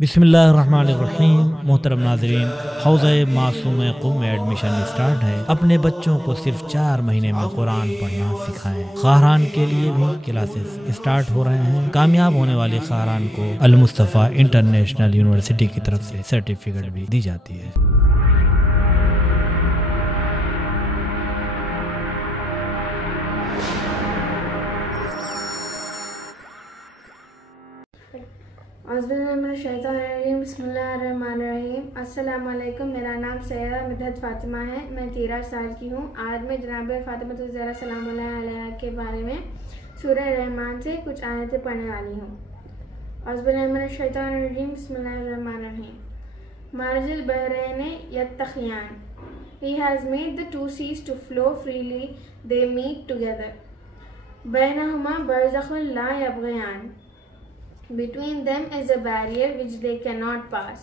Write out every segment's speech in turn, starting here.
बिस्मिल्लाहिर्रहमानिर्रहीम। मोहतरम नाज़रीन, हौज़-ए मासूम क़ुम में एडमिशन स्टार्ट है। अपने बच्चों को सिर्फ 4 महीने में कुरान पढ़ना सिखाएं। ख़ारान के लिए भी क्लासेस स्टार्ट हो रहे हैं। कामयाब होने वाले ख़ारान को अल मुस्तफ़ा इंटरनेशनल यूनिवर्सिटी की तरफ से सर्टिफिकेट भी दी जाती है। बिस्मिल्लाहिर्रहमानिर्रहीम। अस्सलामु अलैकुम। मेरा नाम सैयदा मिदहत फ़ातिमा है। मैं 13 साल की हूँ। आज मैं जनाब फ़ातिमतुज़ ज़हरा सलामुल्लाह अलैहा के बारे में सूरह रहमान से कुछ आयतें पढ़ने वाली हूँ। औज़ुबिल्लाहिमिनश्शैतानिर्रजीम। बिस्मिल्लाहिर्रहमानिर्रहीम। मरजल बहरैनि यल्तक़ियान। He has made the two seas to flow freely. They meet together. बैनहुमा बरज़ख़ुन La यब्ग़ियान. Between them is a barrier which they cannot pass.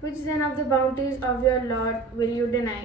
Which then of the bounties of your Lord will you deny?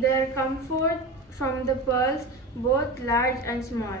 There come forth from the pearls, both large and small.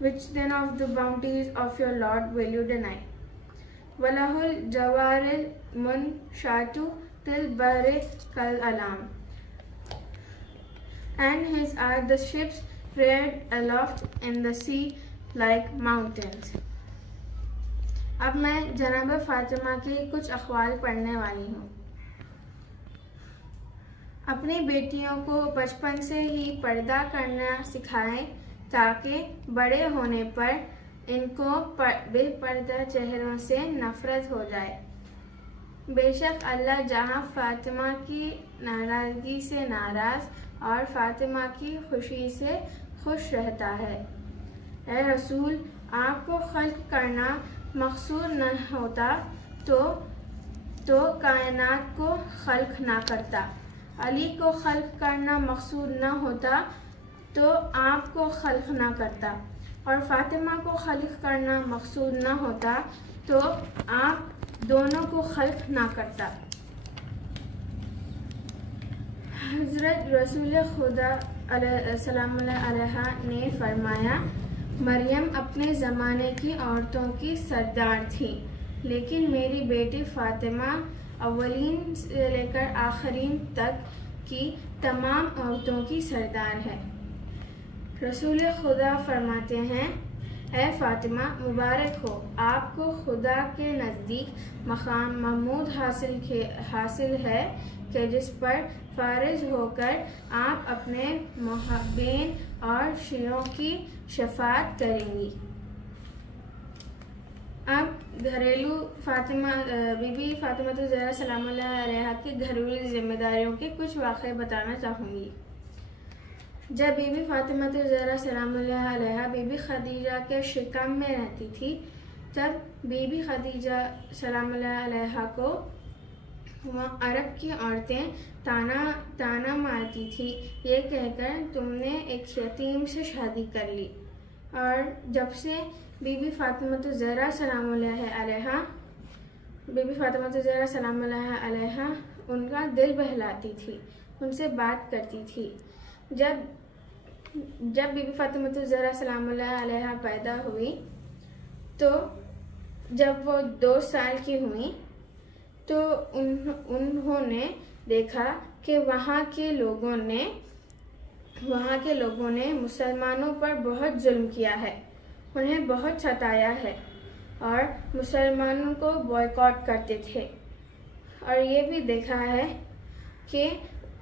Which then of the bounties of your Lord will you deny? वलहुल जवारिल मुनशातु तिल बहरे कल अलाम. And his are the ships reared aloft in the sea like mountains. अब मैं जनाब फ़ातिमा के कुछ अक़वाल पढ़ने वाली हूँ। अपनी बेटियों को बचपन से ही पर्दा करना सिखाएं ताकि बड़े होने पर इनको बेपर्दा चेहरों से नफरत हो जाए। बेशक अल्लाह जहाँ फ़ातिमा की नाराज़गी से नाराज़ और फ़ातिमा की खुशी से खुश रहता है। ए रसूल, आपको खल्क़ करना मक़सूद न होता तो कायनात को खल्क़ ना करता। अली को खल्क़ करना मक़सूद न होता तो आपको खल्क़ ना करता, और फ़ातिमा को खल्क़ करना मक़सूद न होता तो आप दोनों को खल्क़ ना करता। हज़रत रसूल खुदा सलामुल्लाह अलैहा ने फरमाया, मरियम अपने ज़माने की औरतों की सरदार थी, लेकिन मेरी बेटी फ़ातिमा अव्वलीन से लेकर आखिरीन तक की तमाम औरतों की सरदार है। रसूल खुदा फरमाते हैं, ए फ़ातिमा, मुबारक हो, आपको खुदा के नज़दीक मक़ाम महमूद हासिल है कि जिस पर फ़ारिज़ होकर आप अपने मुहब्बीन और शियों की शफ़ाअत करेंगी। अब घरेलू बीबी फ़ातिमतुज़ ज़हरा सलामुल्लाह अलैहा की घरेलू ज़िम्मेदारियों के कुछ वाक़े बताना चाहूँगी। जब बीबी फ़ातिमतुज़ ज़हरा सलामुल्लाह अलैहा बीबी खदीजा के शिकम में रहती थी, तब बीबी खदीजा सलामुल्लाह अलैहा को अरब की औरतें ताना मारती थी, ये कहकर तुमने एक यतीम से शादी कर ली। और जब से बीबी फ़ातिमतुज़ ज़हरा सलामुल्लाह अलैहा उनका दिल बहलाती थी, उनसे बात करती थी। जब बीबी फ़ातिमतुज़ ज़हरा सलामुल्लाह अलैहा पैदा हुई, तो जब वो 2 साल की हुई तो उन्होंने देखा कि वहाँ के लोगों ने मुसलमानों पर बहुत जुल्म किया है, उन्हें बहुत सताया है और मुसलमानों को बॉयकॉट करते थे। और ये भी देखा है कि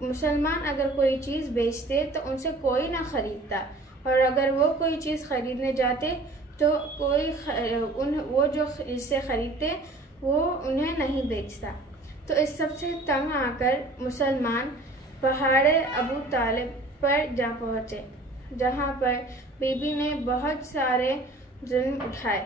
मुसलमान अगर कोई चीज़ बेचते तो उनसे कोई ना ख़रीदता, और अगर वो कोई चीज़ ख़रीदने जाते तो वो जो इससे ख़रीदते वो उन्हें नहीं बेचता। तो इस सब से तंग आकर मुसलमान पहाड़े अबू तालिब पर जा पहुँचे, जहाँ पर बीबी ने बहुत सारे जुल्म उठाए।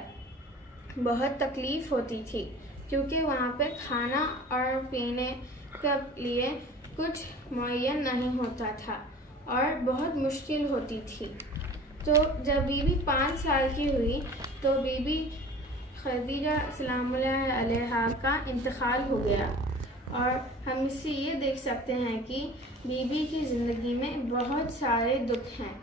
बहुत तकलीफ़ होती थी क्योंकि वहाँ पे खाना और पीने के लिए कुछ मुअय्यन नहीं होता था और बहुत मुश्किल होती थी। तो जब बीबी 5 साल की हुई तो बीबी खदीजा सलामुल्लाह अलैहा का इंतकाल हो गया और हम इससे ये देख सकते हैं कि बीबी की ज़िंदगी में बहुत सारे दुख हैं,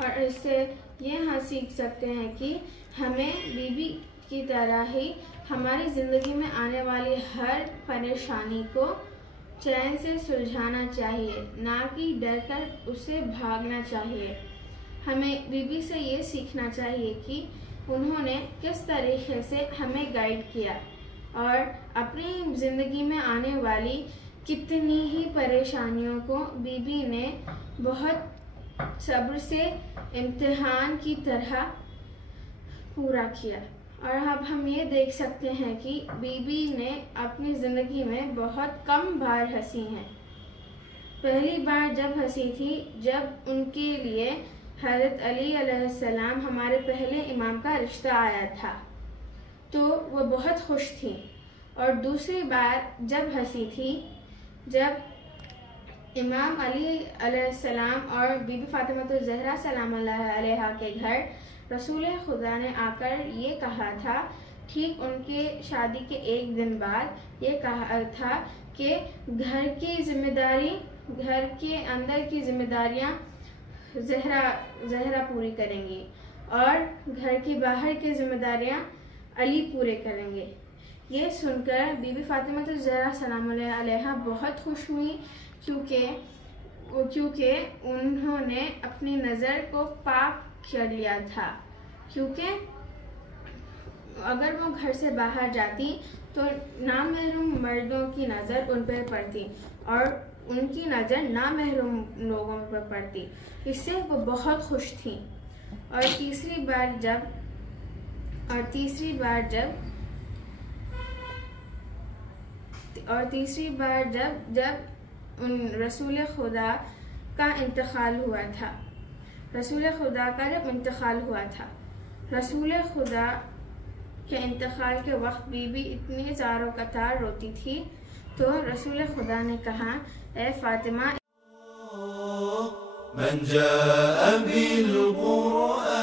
और इससे ये हम सीख सकते हैं कि हमें बीबी की तरह ही हमारी ज़िंदगी में आने वाली हर परेशानी को चैन से सुलझाना चाहिए, ना कि डर कर उससे भागना चाहिए। हमें बीबी से ये सीखना चाहिए कि उन्होंने किस तरीके से हमें गाइड किया और अपनी ज़िंदगी में आने वाली कितनी ही परेशानियों को बीबी ने बहुत सब्र से इम्तिहान की तरह पूरा किया। और अब हम ये देख सकते हैं कि बीबी ने अपनी ज़िंदगी में बहुत कम बार हंसी हैं। पहली बार जब हंसी थी जब उनके लिए हज़रत अली अलैहिस्सलाम हमारे पहले इमाम का रिश्ता आया था, तो वो बहुत खुश थी। और दूसरी बार जब हंसी थी जब इमाम अली अलैहिस्सलाम और बीबी फातिमा ज़हरा सलाम अलैहा के घर रसूल खुदा ने आकर ये कहा था, ठीक उनके शादी के एक दिन बाद ये कहा था कि घर की जिम्मेदारी, घर के अंदर की जिम्मेदारियां ज़हरा पूरी करेंगी और घर की बाहर की जिम्मेदारियां अली पूरे करेंगे। ये सुनकर बीबी फातिमा ज़हरा सलाम अलैहा बहुत खुश हुई, क्योंकि उन्होंने अपनी नज़र को पाक कर लिया था। क्योंकि अगर वो घर से बाहर जाती तो नामहरम मर्दों की नज़र उन पर पड़ती और उनकी नज़र नामहरम लोगों पर पड़ती। इससे वो बहुत खुश थी। और तीसरी बार जब उन रसूल खुदा का इंतकाल हुआ था, रसूल खुदा का जब इंतकाल हुआ था, रसूल खुदा के इंतकाल के वक्त बीबी इतनी ज़ारो कतार रोती थी, तो रसूल खुदा ने कहा, ए फातिमा, मन जाअ बिल कुरआन